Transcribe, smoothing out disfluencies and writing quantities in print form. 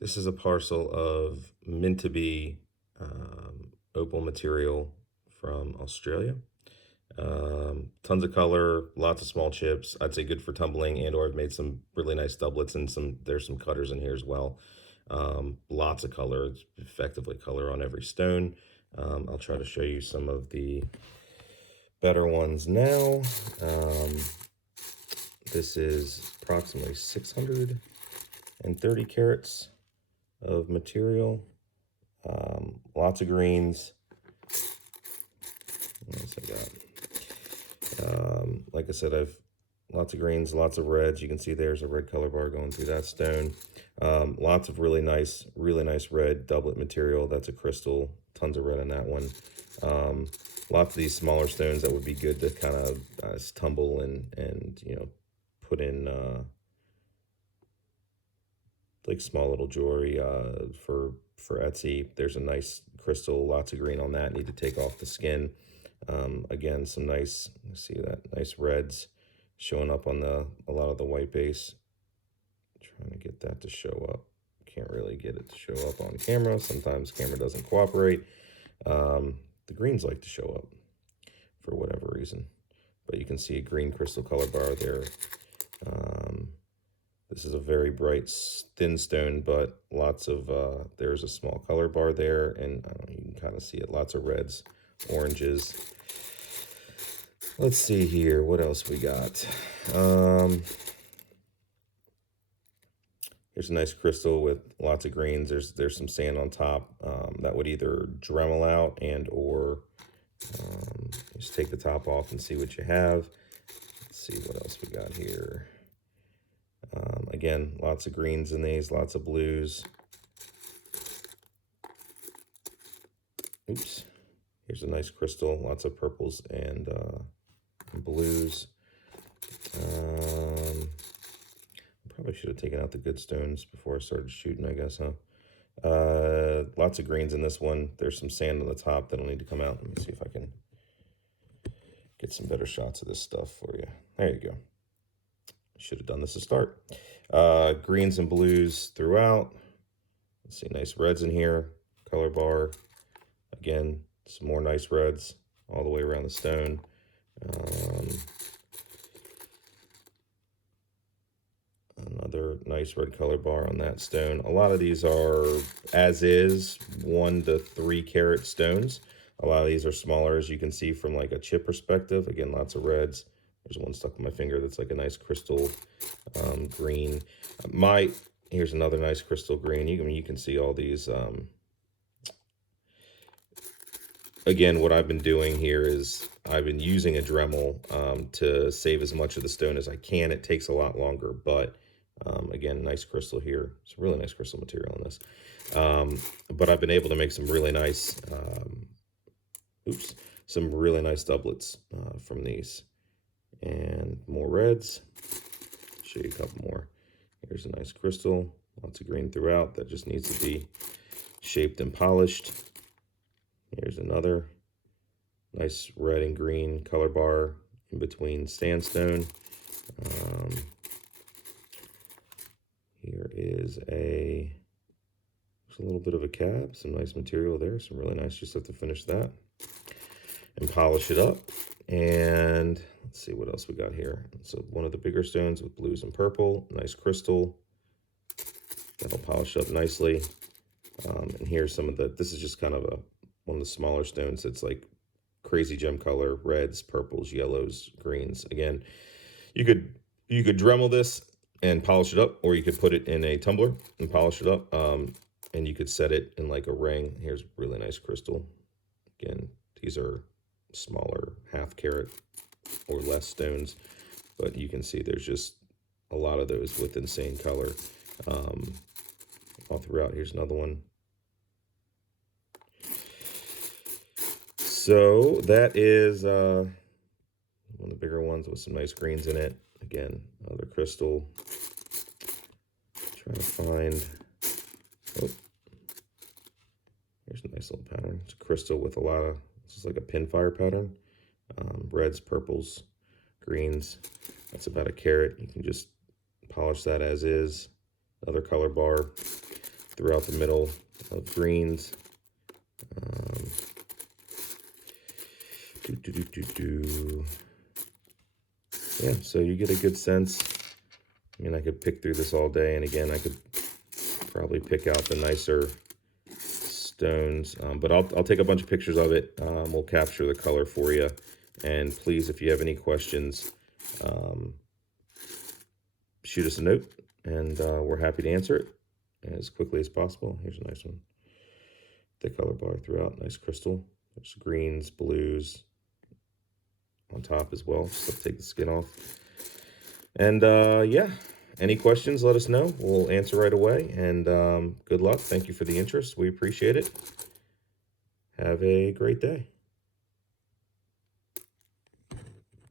This is a parcel of Mintabie opal material from Australia. Tons of color, lots of small chips. I'd say good for tumbling, and or I've made some really nice doublets and there's some cutters in here as well. Lots of color. It's effectively color on every stone. I'll try to show you some of the better ones now. This is approximately 630 carats of material. Lots of greens. What else I got? Like I said, I've lots of greens, lots of reds. You can see there's a red color bar going through that stone. Lots of really nice red doublet material. That's a crystal. Tons of red in that one. Lots of these smaller stones that would be good to kind of tumble and put in like small little jewelry for Etsy. There's a nice crystal, lots of green on that. Need to take off the skin. Again, some nice, see that nice reds showing up on a lot of the white base. Trying to get that to show up. Can't really get it to show up on camera. Sometimes camera doesn't cooperate. The greens like to show up for whatever reason, but you can see a green crystal color bar there. This is a very bright, thin stone, but lots of, there's a small color bar there, and I don't know, you can kind of see it. Lots of reds, oranges. Let's see here, what else we got? Here's a nice crystal with lots of greens. There's some sand on top that would either Dremel out and or just take the top off and see what you have. Let's see what else we got here. Again, lots of greens in these, lots of blues. Oops. Here's a nice crystal, lots of purples and blues. Probably should have taken out the good stones before I started shooting, I guess, huh? Lots of greens in this one. There's some sand on the top that'll need to come out. Let me see if I can get some better shots of this stuff for you. There you go. Should have done this to start. Greens and blues throughout. Let's see, nice reds in here. Color bar. Again, some more nice reds all the way around the stone. Another nice red color bar on that stone. A lot of these are as is 1 to 3 carat stones. A lot of these are smaller, as you can see from like a chip perspective. Again, lots of reds. There's one stuck in my finger that's like a nice crystal green. Here's another nice crystal green. You can see all these. Again, what I've been doing here is I've been using a Dremel to save as much of the stone as I can. It takes a lot longer, but again, nice crystal here. It's a really nice crystal material in this. But I've been able to make some really nice, some really nice doublets from these. And more reds. Show you a couple more. Here's a nice crystal. Lots of green throughout. That just needs to be shaped and polished. Here's another nice red and green color bar in between sandstone. Here is a little bit of a cab, some nice material there, some really nice. Just have to finish that and polish it up. And let's see what else we got here. So one of the bigger stones with blues and purple, nice crystal. That'll polish up nicely. And here's some of this is just kind of one of the smaller stones that's like crazy gem color, reds, purples, yellows, greens. Again, you could Dremel this and polish it up, or you could put it in a tumbler and polish it up. And you could set it in like a ring. Here's really nice crystal. Again, these are smaller half carat or less stones, but you can see there's just a lot of those with insane color all throughout. Here's another one. So that is one of the bigger ones with some nice greens in it. Again, another crystal. Trying to find, here's a nice little pattern. It's a crystal with a lot of, this is like a pinfire pattern. Reds, purples, greens. That's about a carat. You can just polish that as is. Another color bar throughout the middle of greens. Yeah, so you get a good sense. I mean, I could pick through this all day, and again, I could probably pick out the nicer stones, but I'll take a bunch of pictures of it. We'll capture the color for you, and please, if you have any questions, shoot us a note, and we're happy to answer it as quickly as possible. Here's a nice one. The color bar throughout, nice crystal. There's greens, blues on top as well. Just take the skin off. And yeah, any questions, let us know. We'll answer right away. And good luck. Thank you for the interest. We appreciate it. Have a great day.